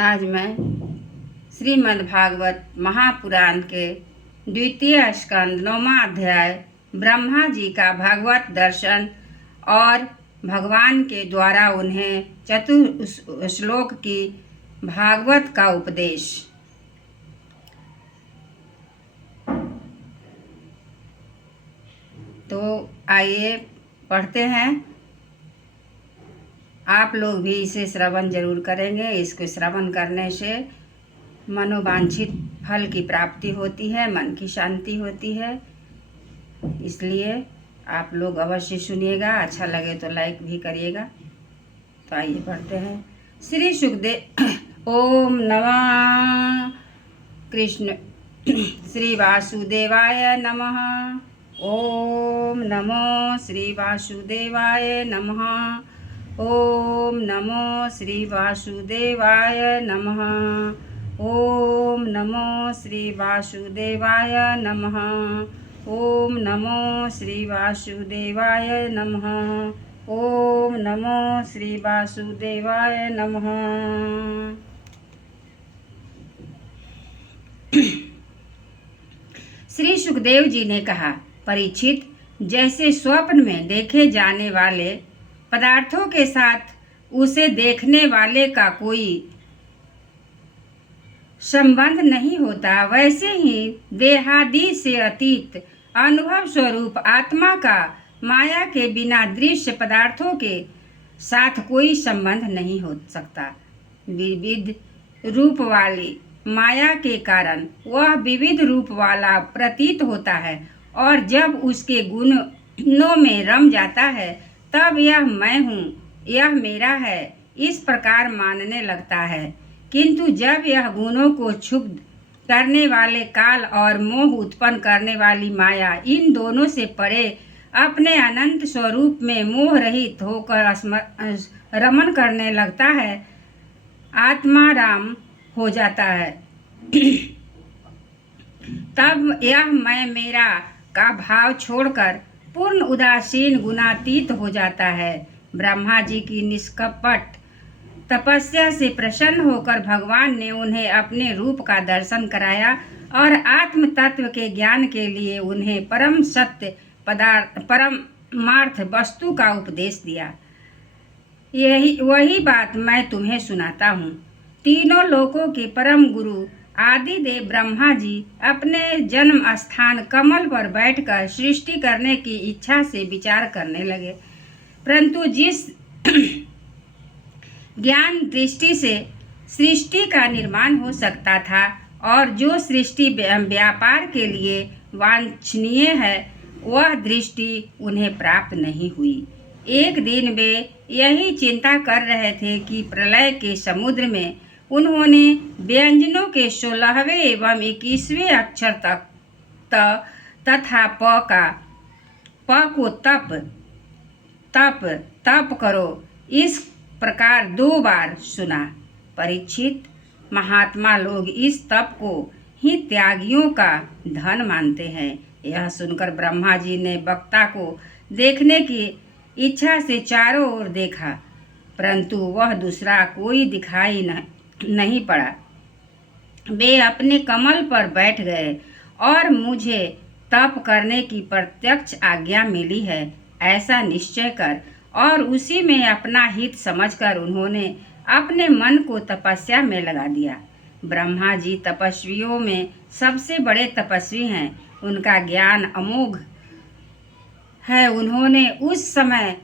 आज मैं श्रीमद् भागवत महापुराण के द्वितीय स्कंद 9वां अध्याय ब्रह्मा जी का भागवत दर्शन और भगवान के द्वारा उन्हें चतुर श्लोक की भागवत का उपदेश। तो आइए पढ़ते हैं। आप लोग भी इसे श्रवण जरूर करेंगे। इसको श्रवण करने से मनोवांछित फल की प्राप्ति होती है, मन की शांति होती है। इसलिए आप लोग अवश्य सुनिएगा। अच्छा लगे तो लाइक भी करिएगा। तो आइए पढ़ते हैं। श्री सुखदेव ओम नमः कृष्ण श्री वासुदेवाय नमः। ओम नमो श्री वासुदेवाय नमः। ओम नमो श्री वासुदेवाय नमः। ओम नमो श्री वासुदेवाय नमः। ओम नमो श्री वासुदेवाय नमः। ओम नमो श्री वासुदेवाय नमः। श्री सुखदेव जी ने कहा, परीक्षित, जैसे स्वप्न में देखे जाने वाले पदार्थों के साथ उसे देखने वाले का कोई संबंध नहीं होता, वैसे ही देहादि से अतीत अनुभव स्वरूप आत्मा का माया के बिना दृश्य पदार्थों के साथ कोई संबंध नहीं हो सकता। विविध रूप वाली माया के कारण वह विविध रूप वाला प्रतीत होता है, और जब उसके गुणों में रम जाता है तब यह मैं हूँ, यह मेरा है, इस प्रकार मानने लगता है। किंतु जब यह गुणों को क्षुब्ध करने वाले काल और मोह उत्पन्न करने वाली माया इन दोनों से परे अपने अनंत स्वरूप में मोह रहित होकर रमन करने लगता है, आत्मा राम हो जाता है, तब यह मैं मेरा का भाव छोड़कर पूर्ण उदासीन गुणातीत हो जाता है। ब्रह्मा जी की निष्कपट तपस्या से प्रसन्न होकर भगवान ने उन्हें अपने रूप का दर्शन कराया और आत्म तत्व के ज्ञान के लिए उन्हें परम सत्य परमार्थ वस्तु का उपदेश दिया। वही बात मैं तुम्हें सुनाता हूँ। तीनों लोकों के परम गुरु आदिदेव ब्रह्मा जी अपने जन्म स्थान कमल पर बैठकर सृष्टि करने की इच्छा से विचार करने लगे, परंतु जिस ज्ञान दृष्टि से सृष्टि का निर्माण हो सकता था और जो सृष्टि व्यापार के लिए वांछनीय है, वह दृष्टि उन्हें प्राप्त नहीं हुई। एक दिन वे यही चिंता कर रहे थे कि प्रलय के समुद्र में उन्होंने व्यंजनों के 16वें एवं 21वें अक्षर तक तथा प को तप करो इस प्रकार 2 बार सुना। परीक्षित, महात्मा लोग इस तप को ही त्यागियों का धन मानते हैं। यह सुनकर ब्रह्मा जी ने वक्ता को देखने की इच्छा से चारों ओर देखा, परंतु वह दूसरा कोई दिखाई नहीं पड़ा। वे अपने कमल पर बैठ गए और मुझे तप करने की प्रत्यक्ष आज्ञा मिली है, ऐसा निश्चय कर और उसी में अपना हित समझकर उन्होंने अपने मन को तपस्या में लगा दिया। ब्रह्मा जी तपस्वियों में सबसे बड़े तपस्वी हैं। उनका ज्ञान अमोघ है। उन्होंने उस समय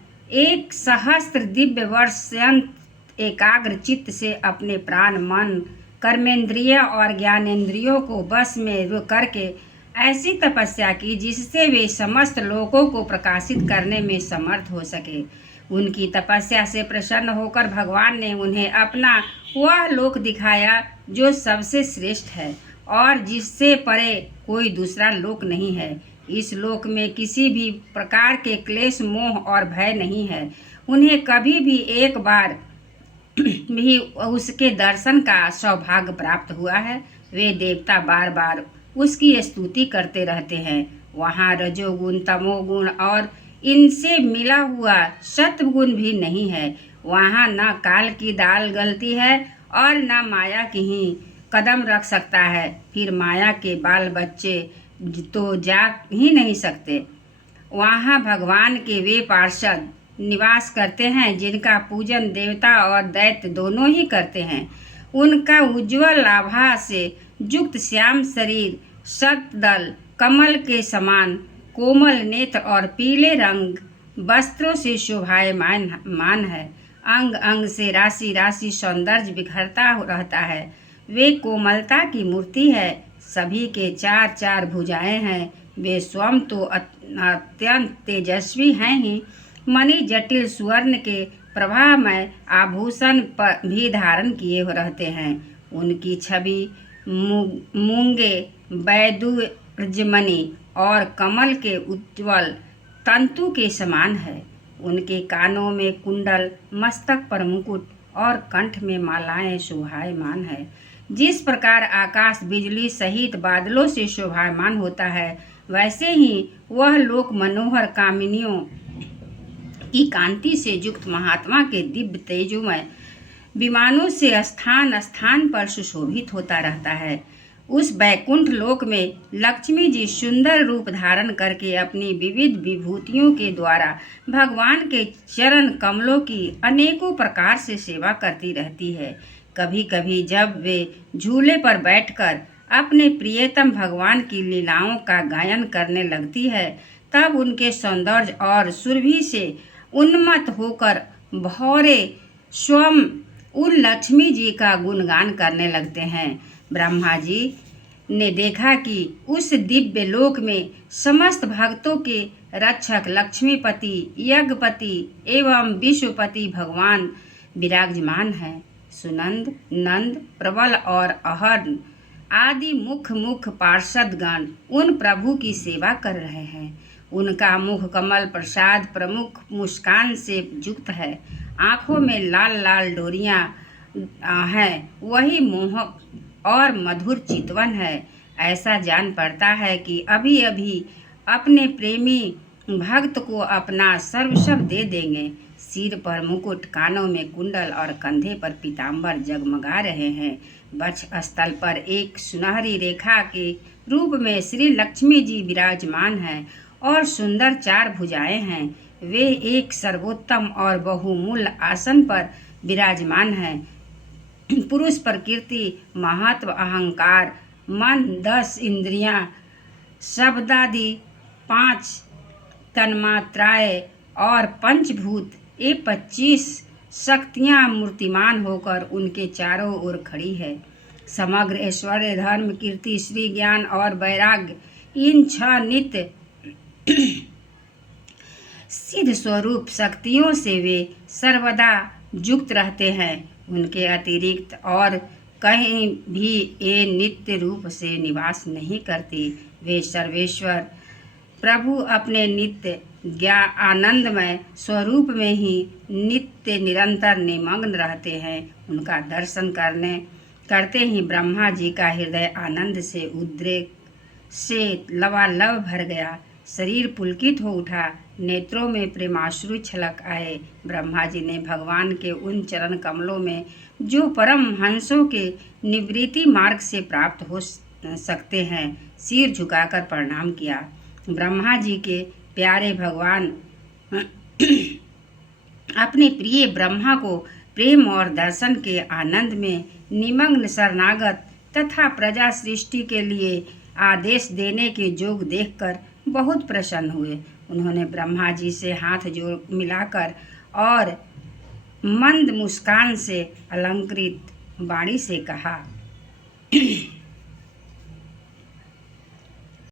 1 सहस्त्र दिव्य वर्षांत एकाग्र चित्त से अपने प्राण, मन, कर्मेंद्रिय और ज्ञानेंद्रियों को बस में करके ऐसी तपस्या की जिससे वे समस्त लोकों को प्रकाशित करने में समर्थ हो सके। उनकी तपस्या से प्रसन्न होकर भगवान ने उन्हें अपना वह लोक दिखाया जो सबसे श्रेष्ठ है और जिससे परे कोई दूसरा लोक नहीं है। इस लोक में किसी भी प्रकार के क्लेश, मोह और भय नहीं है। उन्हें कभी भी एक बार भी उसके दर्शन का सौभाग्य प्राप्त हुआ है। वे देवता बार बार उसकी स्तुति करते रहते हैं। वहाँ रजोगुण, तमोगुण और इनसे मिला हुआ सत्वगुण भी नहीं है। वहाँ न काल की दाल गलती है और न माया की ही कदम रख सकता है। फिर माया के बाल बच्चे तो जा ही नहीं सकते। वहाँ भगवान के वे पार्षद निवास करते हैं जिनका पूजन देवता और दैत्य दोनों ही करते हैं। उनका उज्ज्वल आभा से युक्त श्याम शरीर, शतदल कमल के समान कोमल नेत्र और पीले रंग वस्त्रों से शोभायमान है। अंग अंग से राशि राशि सौंदर्य बिखरता रहता है। वे कोमलता की मूर्ति है। सभी के चार चार भुजाएं हैं। वे स्वयं तो अत्यंत तेजस्वी हैं ही, मणि जटिल स्वर्ण के प्रभामय आभूषण भी धारण किए रहते हैं। उनकी छवि मूंगे वैदुर्जमणि और कमल के उज्ज्वल तंतु के समान है। उनके कानों में कुंडल, मस्तक पर मुकुट और कंठ में मालाएं शोभायमान है। जिस प्रकार आकाश बिजली सहित बादलों से शोभायमान होता है, वैसे ही वह लोक मनोहर कामिनियों की कांति से युक्त महात्मा के दिव्य तेजोमय विमानों से स्थान स्थान पर सुशोभित होता रहता है। उस वैकुंठ लोक में लक्ष्मी जी सुंदर रूप धारण करके अपनी विविध विभूतियों के द्वारा भगवान के चरण कमलों की अनेकों प्रकार से सेवा करती रहती है। कभी कभी जब वे झूले पर बैठकर अपने प्रियतम भगवान की लीलाओं का गायन करने लगती है, तब उनके सौंदर्य और सुरभि से उन्मत्त होकर भौरे स्वयं उन लक्ष्मी जी का गुणगान करने लगते हैं। ब्रह्मा जी ने देखा कि उस दिव्य लोक में समस्त भक्तों के रक्षक लक्ष्मीपति, यज्ञपति एवं विश्वपति भगवान विराजमान हैं। सुनंद, नंद, प्रबल और अहर्न आदि मुख पार्षदगण उन प्रभु की सेवा कर रहे हैं। उनका मुख कमल प्रसाद प्रमुख मुस्कान से युक्त है। आँखों में लाल लाल डोरियां हैं। वही मोहक और मधुर चितवन है। ऐसा जान पड़ता है कि अभी अभी अपने प्रेमी भक्त को अपना सर्वस्व दे देंगे। सिर पर मुकुट, कानों में कुंडल और कंधे पर पीताम्बर जगमगा रहे हैं। वक्ष स्थल पर एक सुनहरी रेखा के रूप में श्री लक्ष्मी जी विराजमान हैं और सुंदर चार भुजाएं हैं। वे एक सर्वोत्तम और बहुमूल्य आसन पर विराजमान हैं। पुरुष प्रकृति, महत्व, अहंकार, मन, 10 इंद्रियां, शब्दादि 5 तन्मात्राएं और पंचभूत, ये 25 शक्तियां मूर्तिमान होकर उनके चारों ओर खड़ी है। समग्र ऐश्वर्य, धर्म, कीर्ति, श्री ज्ञान और वैराग्य, इन 6 नित्य सिद्ध स्वरूप शक्तियों से वे सर्वदा युक्त रहते हैं। उनके अतिरिक्त और कहीं भी ये नित्य रूप से निवास नहीं करती। वे सर्वेश्वर प्रभु अपने नित्य ज्ञान आनंदमय स्वरूप में ही नित्य निरंतर निमग्न रहते हैं। उनका दर्शन करते ही ब्रह्मा जी का हृदय आनंद से उद्रेक से लबालब भर गया। शरीर पुलकित हो उठा। नेत्रों में प्रेमाश्रु छलक आए। ब्रह्मा जी ने भगवान के उन चरण कमलों में जो परम हंसों के निवृत्ति मार्ग से प्राप्त हो सकते हैं, सिर झुकाकर प्रणाम किया। ब्रह्मा जी के प्यारे भगवान अपने प्रिय ब्रह्मा को प्रेम और दर्शन के आनंद में निमग्न शरणागत तथा प्रजा सृष्टि के लिए आदेश देने के योग देखकर बहुत प्रसन्न हुए। उन्होंने ब्रह्मा जी से हाथ जोड़ मिलाकर और मंद मुस्कान से अलंकृत वाणी से कहा,